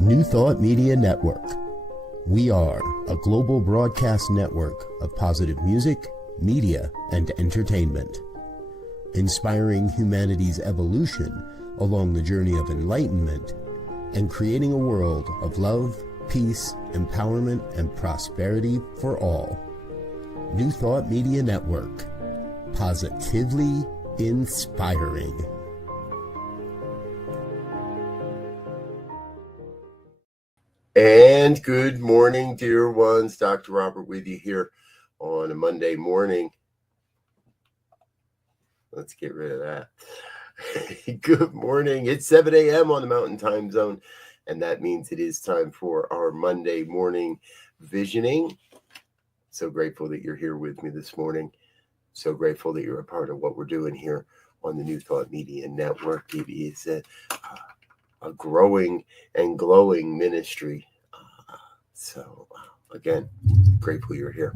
New Thought Media Network. We are a global broadcast network of positive music, media, and entertainment, inspiring humanity's evolution along the journey of enlightenment and creating a world of love, peace, empowerment, and prosperity for all. New Thought Media Network. Positively inspiring. And good morning, dear ones. Dr. Robert with you here on a Monday morning. Let's get rid of that. Good morning. It's 7 a.m. on the Mountain Time Zone, and that means it is time for our Monday morning visioning. So grateful that you're here with me this morning. So grateful that you're a part of what we're doing here on the New Thought Media Network. It is a growing and glowing ministry. So again, grateful you're here.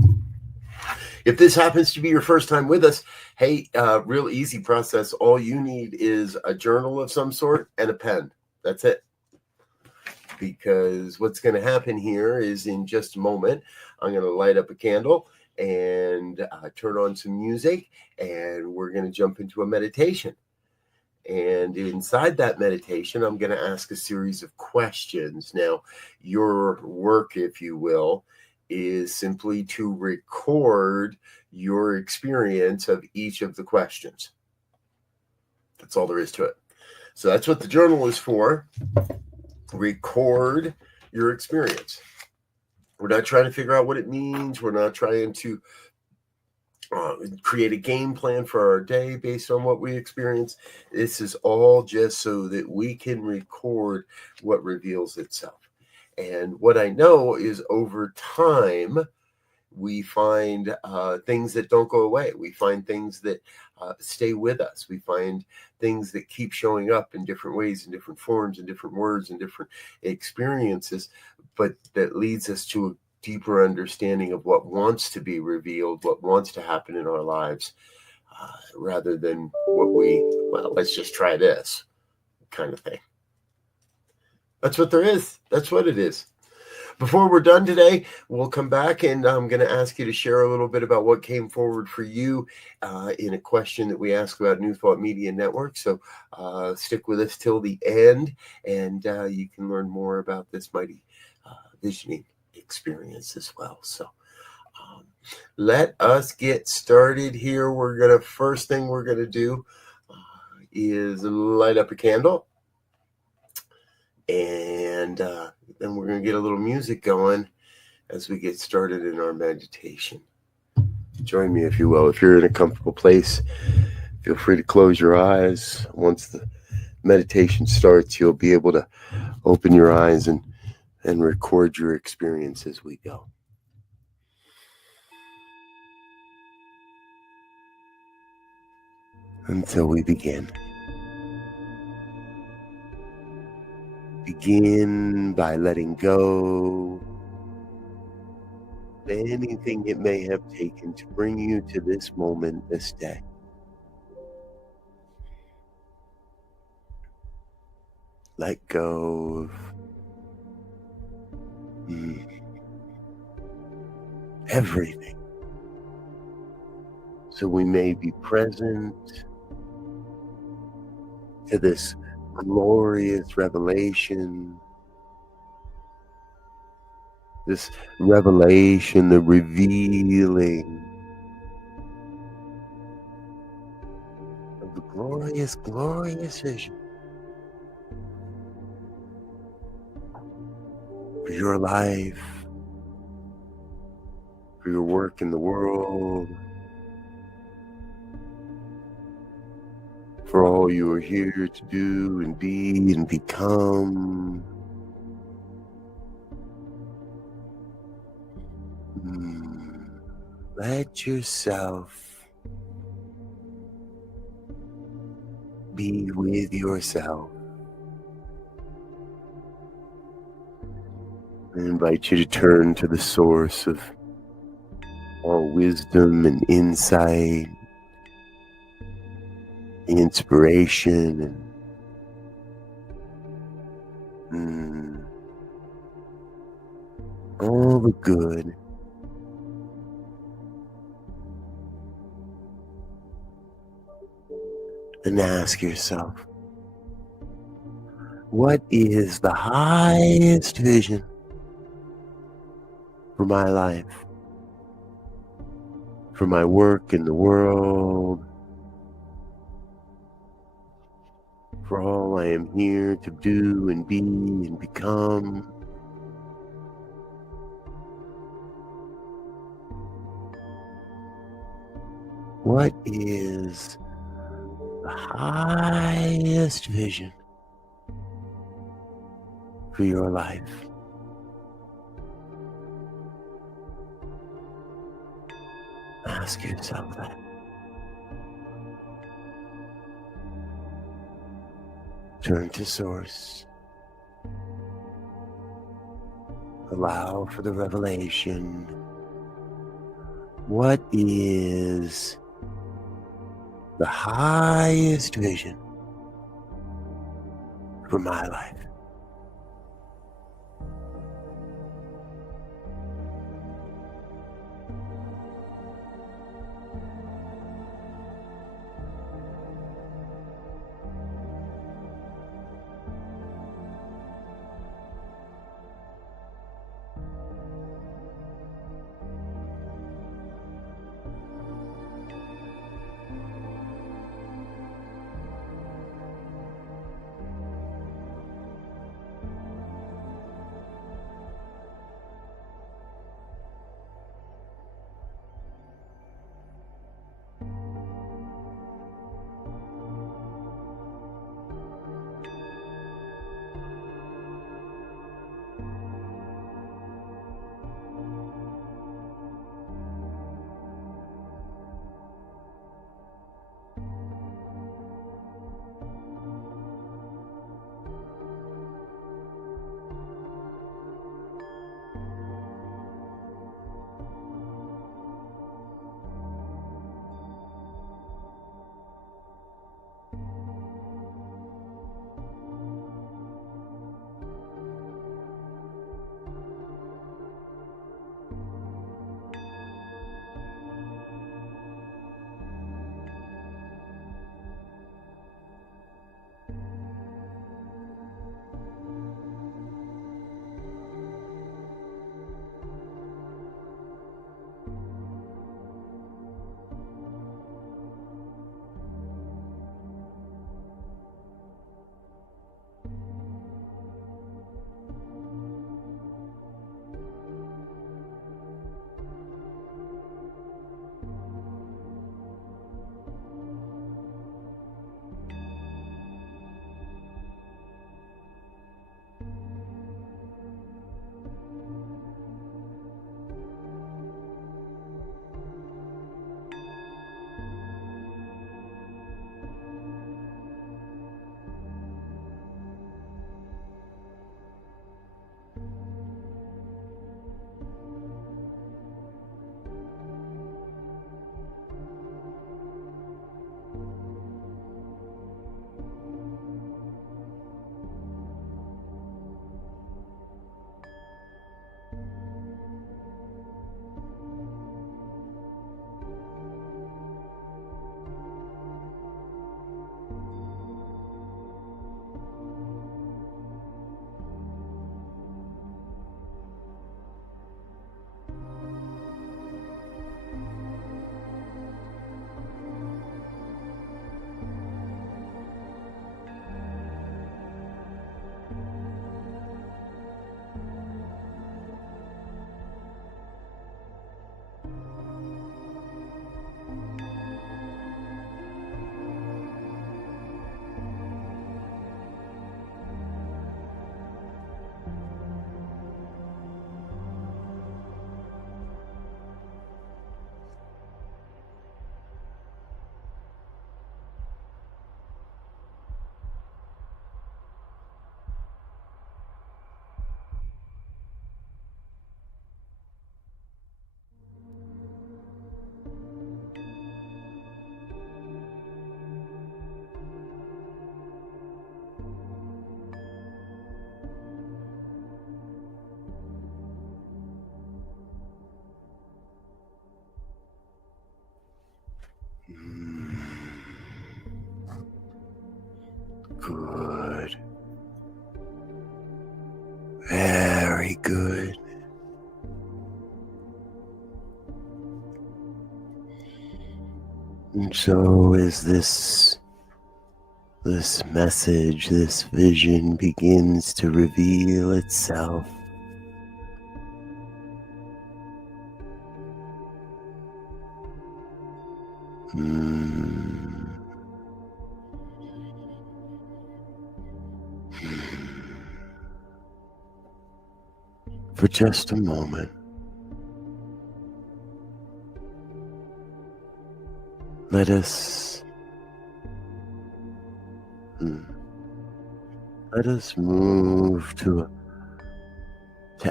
If this happens to be your first time with us, hey, real easy process. All you need is a journal of some sort and a pen. That's it. Because what's going to happen here is in just a moment, I'm going to light up a candle and turn on some music, and we're going to jump into a meditation. And inside that meditation, I'm going to ask a series of questions. Now, your work, if you will, is simply to record your experience of each of the questions. That's all there is to it. So that's what the journal is for. Record your experience. We're not trying to figure out what it means. We're not trying to create a game plan for our day based on what we experience. This is all just so that we can record what reveals itself. And what I know is over time, we find things that don't go away. We find things that stay with us. We find things that keep showing up in different ways, in different forms, in different words, in different experiences, but that leads us to a deeper understanding of what wants to be revealed, what wants to happen in our lives, rather than let's just try this kind of thing. That's what there is. That's what it is. Before we're done today, we'll come back and I'm going to ask you to share a little bit about what came forward for you in a question that we ask about New Thought Media Network. So stick with us till the end, and you can learn more about this mighty visioning experience as well. So let us get started here. First thing we're going to do is light up a candle. And then we're going to get a little music going as we get started in our meditation. Join me, if you will. If you're in a comfortable place, feel free to close your eyes. Once the meditation starts, you'll be able to open your eyes and record your experience as we go. Until we begin. Begin by letting go of anything it may have taken to bring you to this moment, this day. Let go of everything, so we may be present to this glorious revelation, the revealing of the glorious, glorious vision for your life, for your work in the world, for all you are here to do and be and become. Let yourself be with yourself. I invite you to turn to the source of all wisdom and insight, inspiration and all the good. And ask yourself, what is the highest vision for my life, for my work in the world, for all I am here to do and be and become? What is the highest vision for your life? Ask yourself that. Turn to Source. Allow for the revelation. What is the highest vision for my life? good. And so as this message, this vision begins to reveal itself, for just a moment, let us move to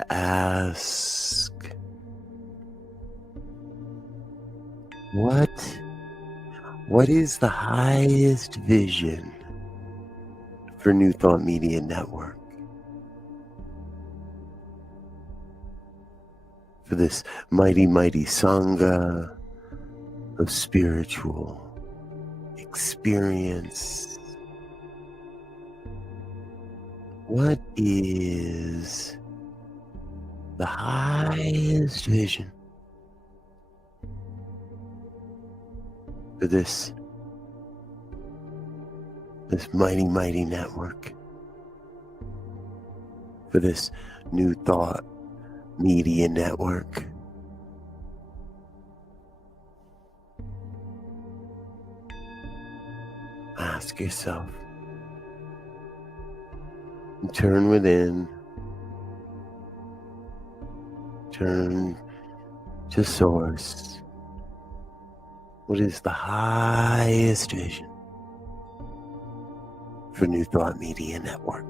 ask, what is the highest vision for New Thought Media Network? For this mighty, mighty Sangha of spiritual experience. What is the highest vision for this mighty, mighty network? For this New Thought Media Network? Ask yourself. Turn within. Turn to source. What is the highest vision for New Thought Media Network?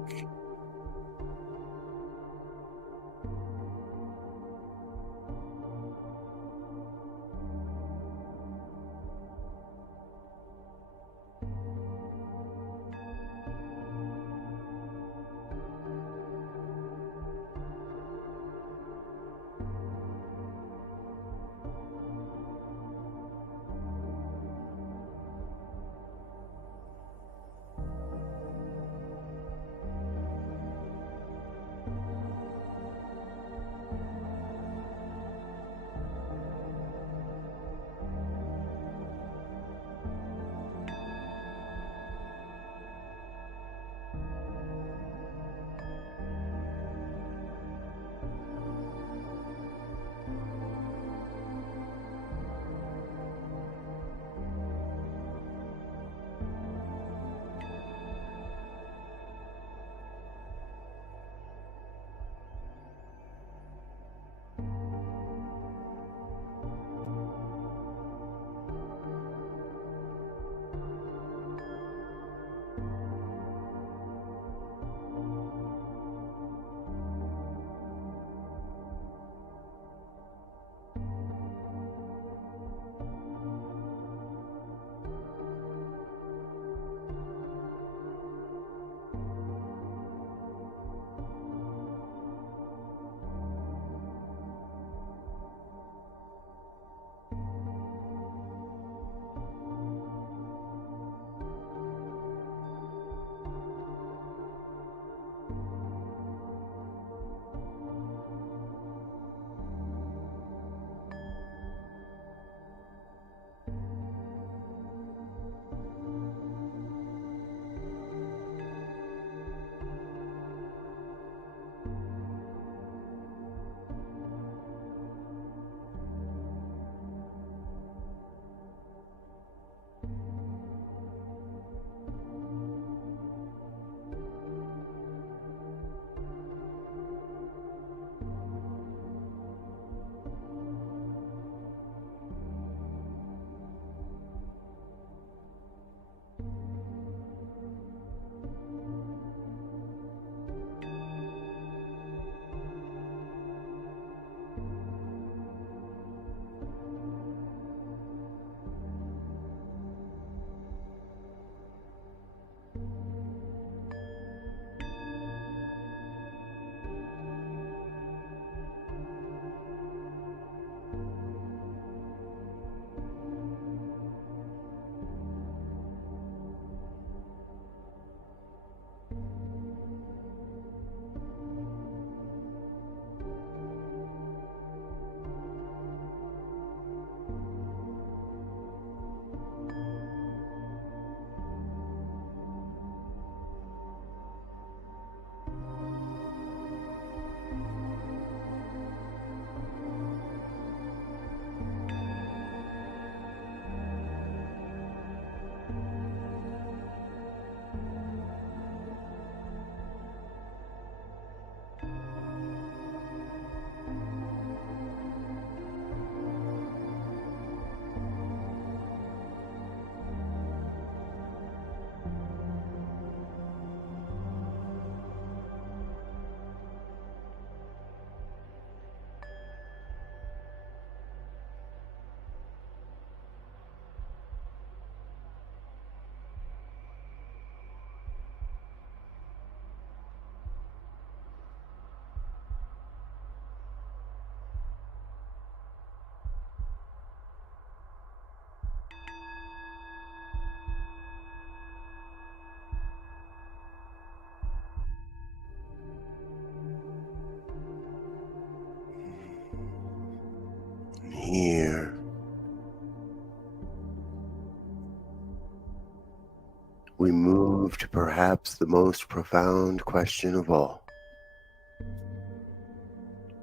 we move to perhaps the most profound question of all.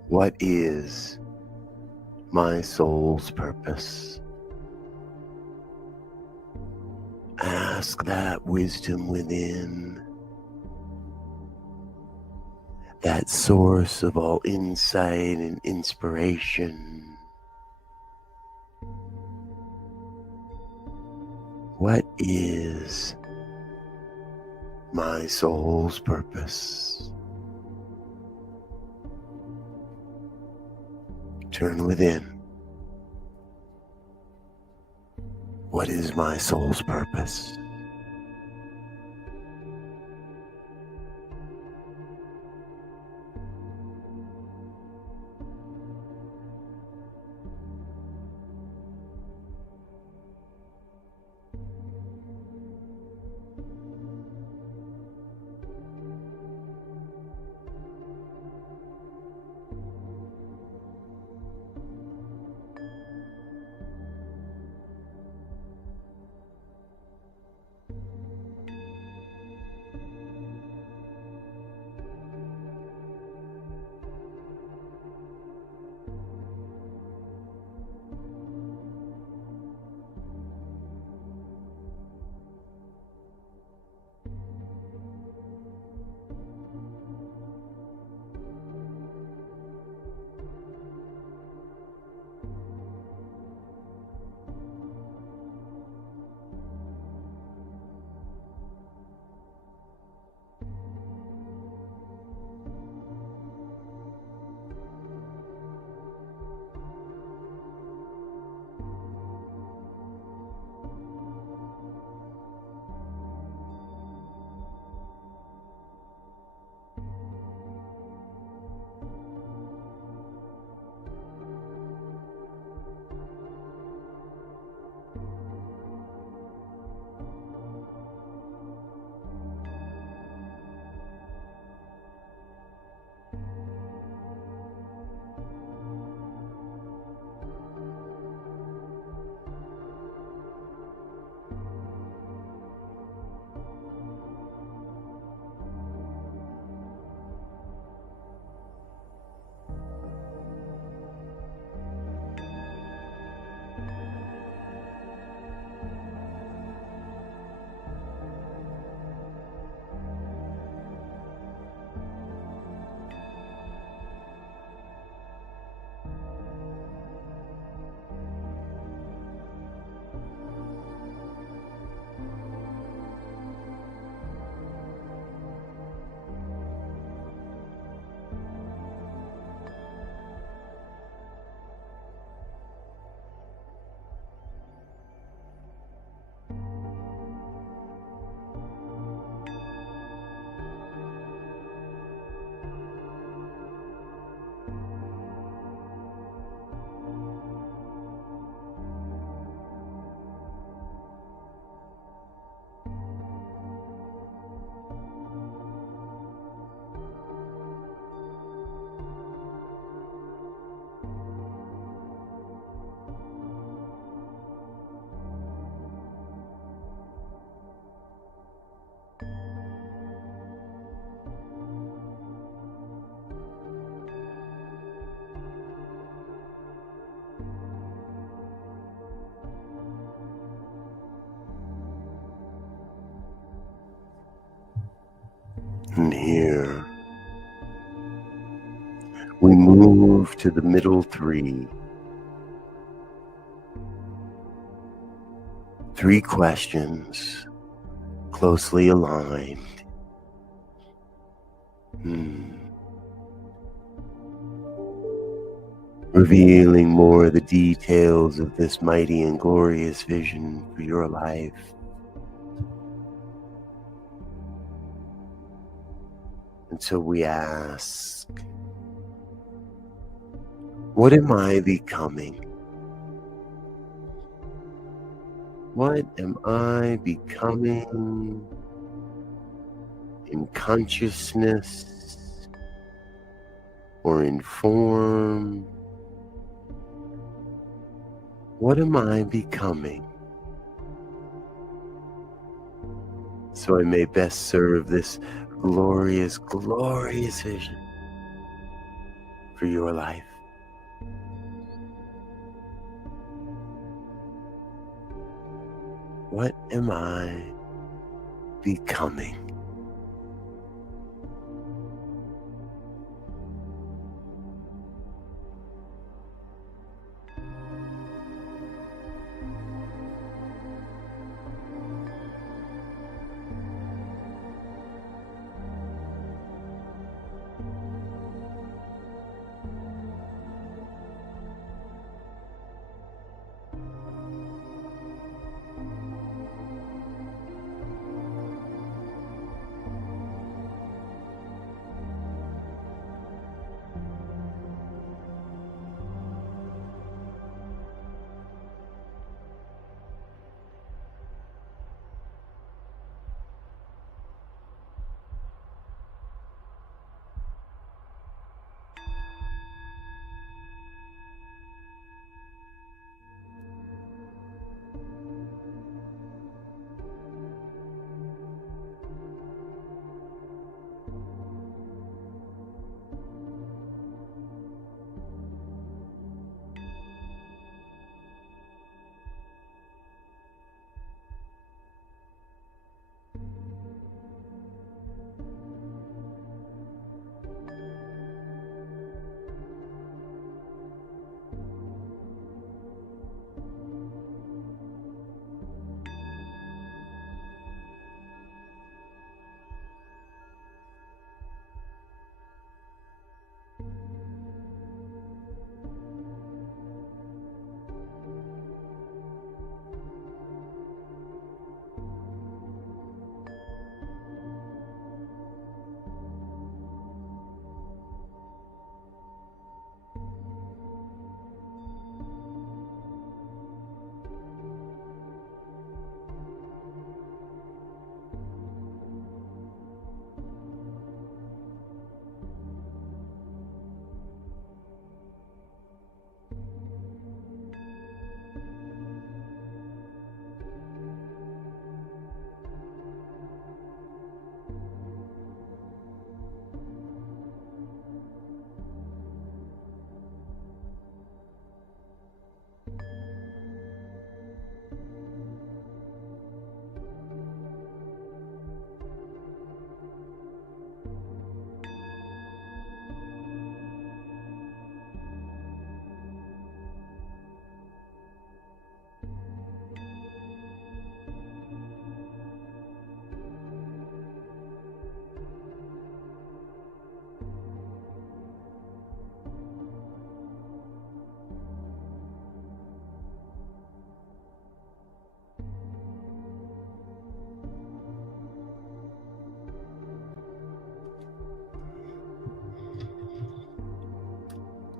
What is my soul's purpose? Ask that wisdom within, that source of all insight and inspiration. What is my soul's purpose? Turn within. What is my soul's purpose? And here we move to the middle three. Three questions closely aligned. Revealing more of the details of this mighty and glorious vision for your life. And so we ask, what am I becoming? What am I becoming in consciousness or in form? What am I becoming? so I may best serve this glorious, glorious vision for your life. What am I becoming?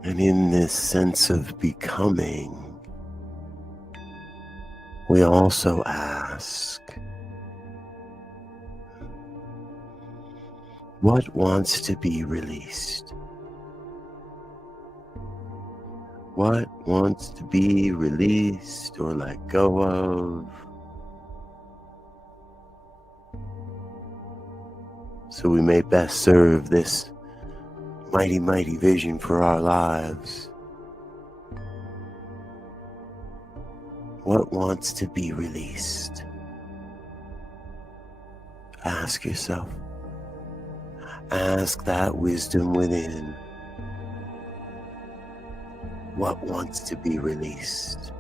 And in this sense of becoming, we also ask, what wants to be released? What wants to be released or let go of? So we may best serve this mighty, mighty vision for our lives. What wants to be released? Ask yourself. Ask that wisdom within. What wants to be released?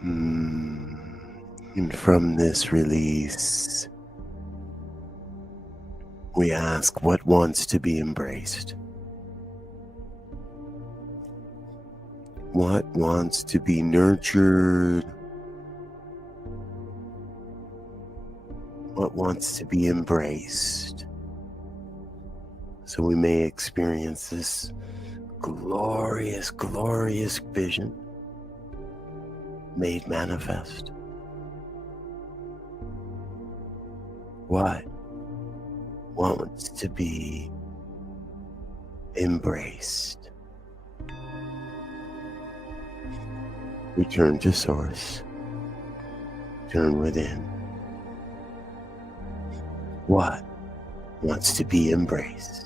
And from this release, we ask what wants to be embraced. What wants to be nurtured? What wants to be embraced? So we may experience this glorious, glorious vision made manifest. What wants to be embraced? Return to source. Turn within. What wants to be embraced?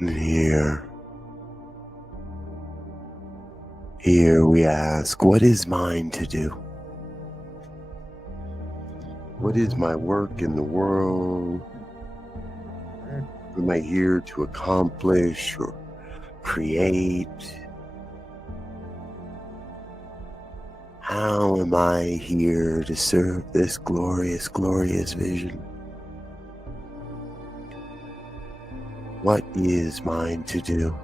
And here we ask, what is mine to do? What is my work in the world? What am I here to accomplish or create? How am I here to serve this glorious, glorious vision? What is mine to do?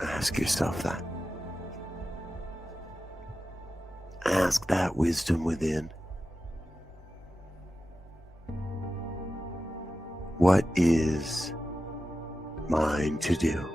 Ask yourself that. Ask that wisdom within. What is mine to do.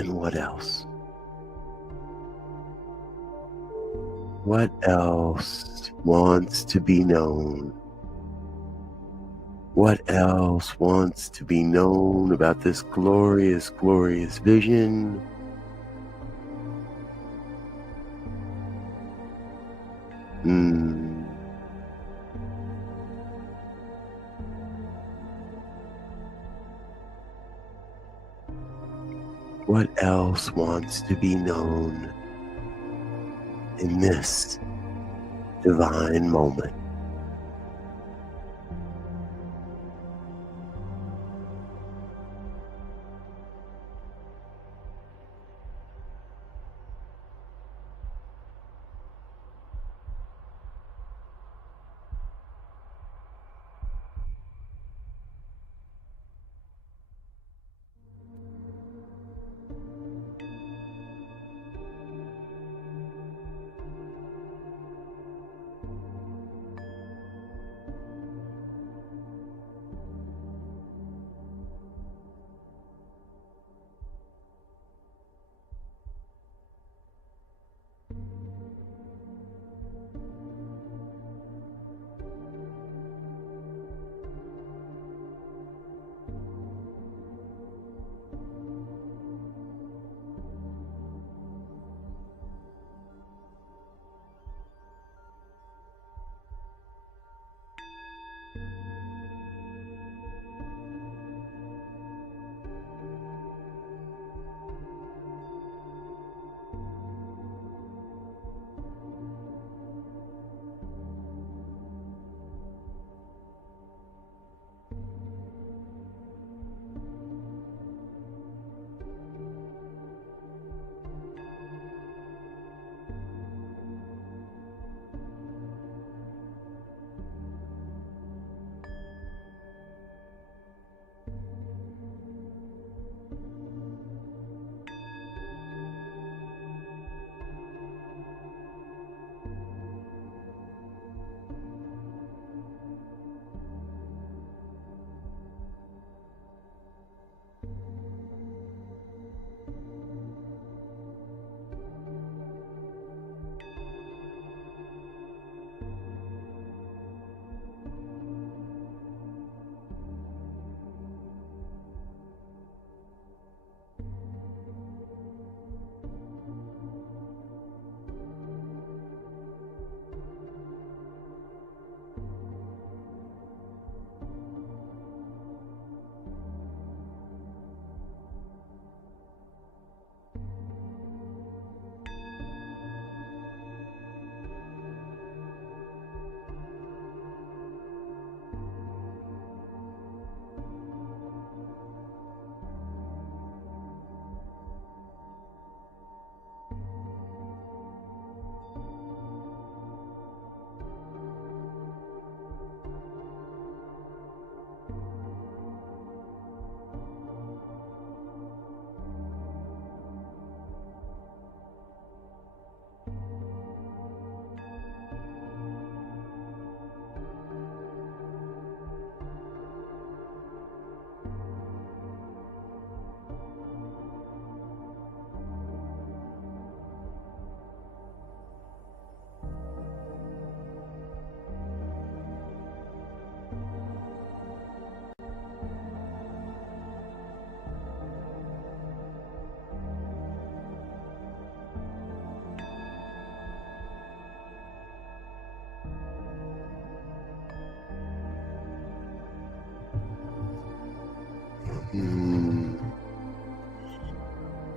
And what else? What else wants to be known? What else wants to be known about this glorious, glorious vision? What else wants to be known in this divine moment?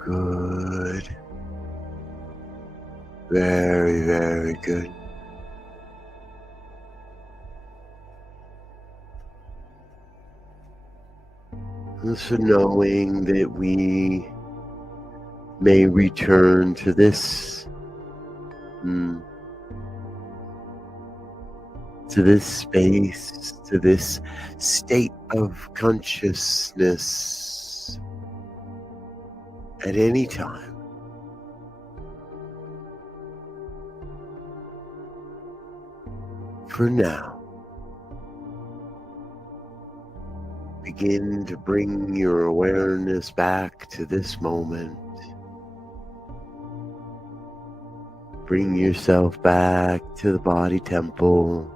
Good. Very, very good. So knowing that we may return to this space, to this state of consciousness at any time. For now, begin to bring your awareness back to this moment. Bring yourself back to the body temple.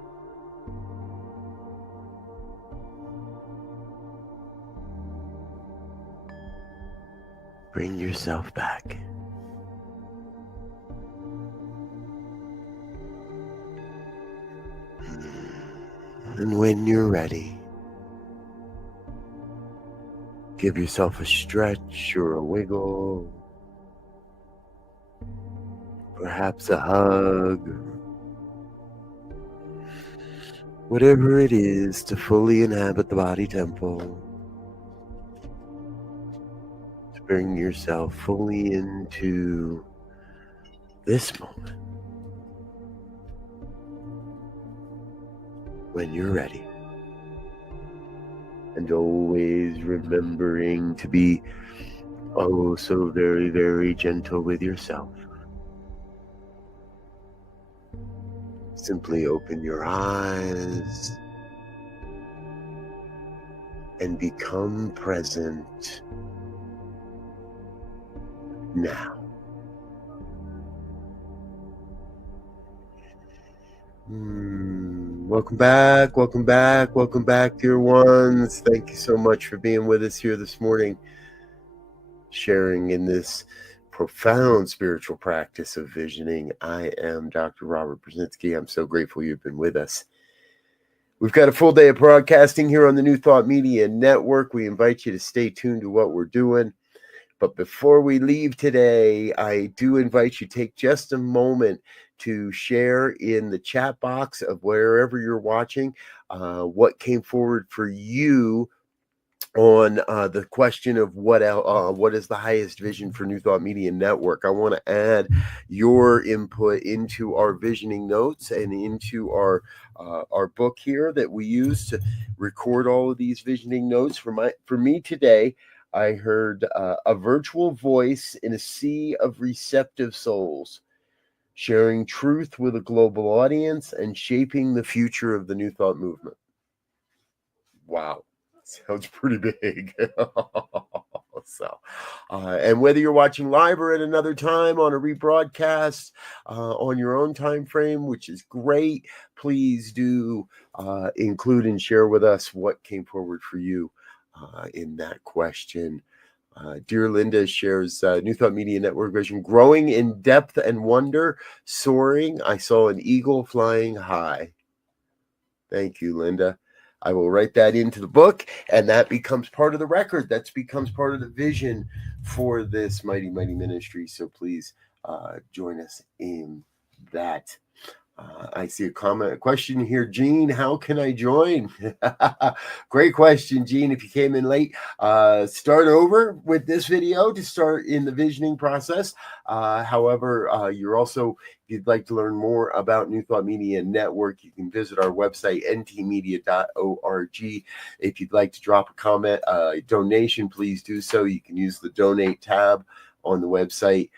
Bring yourself back. And when you're ready, give yourself a stretch or a wiggle, perhaps a hug, whatever it is to fully inhabit the body temple, to bring yourself fully into this moment. When you're ready. And always remembering to be oh so very, very gentle with yourself. Simply open your eyes and become present now. Welcome back, dear ones. Thank you so much for being with us here this morning, sharing in this profound spiritual practice of visioning. I am Dr. Robert Brzezinski. I'm so grateful you've been with us. We've got a full day of broadcasting here on the New Thought Media Network. We invite you to stay tuned to what we're doing. But before we leave today, I do invite you to take just a moment to share in the chat box of wherever you're watching what came forward for you on the question of what is the highest vision for New Thought Media Network. I want to add your input into our visioning notes and into our book here that we use to record all of these visioning notes. For me today, I heard a virtual voice in a sea of receptive souls, sharing truth with a global audience and shaping the future of the New Thought movement. Wow. Sounds pretty big. And whether you're watching live or at another time on a rebroadcast on your own time frame, which is great, please do include and share with us what came forward for you in that question. Dear Linda shares New Thought Media Network vision, growing in depth and wonder, soaring. I saw an eagle flying high. Thank you, Linda. I will write that into the book, and that becomes part of the record. That becomes part of the vision for this mighty, mighty ministry. So please join us in that. I see a question here. Gene, how can I join? Great question, Gene. If you came in late, start over with this video to start in the visioning process. However, you're also, if you'd like to learn more about New Thought Media Network, you can visit our website, ntmedia.org. If you'd like to drop a comment, donation, please do so. You can use the donate tab on the website.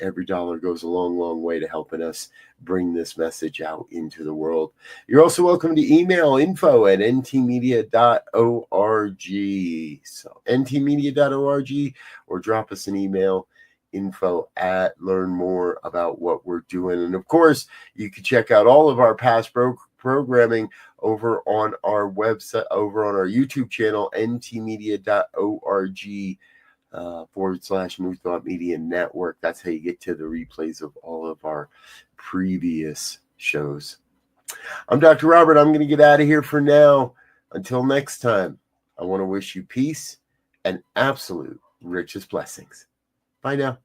Every dollar goes a long, long way to helping us bring this message out into the world. You're also welcome to email info@ntmedia.org. So ntmedia.org, or drop us an email, info@learn more about what we're doing. And of course, you can check out all of our past programming over on our website, over on our YouTube channel, ntmedia.org. /New Thought Media Network. That's how you get to the replays of all of our previous shows. I'm Dr. Robert. I'm going to get out of here for now. Until next time, I want to wish you peace and absolute richest blessings. Bye now.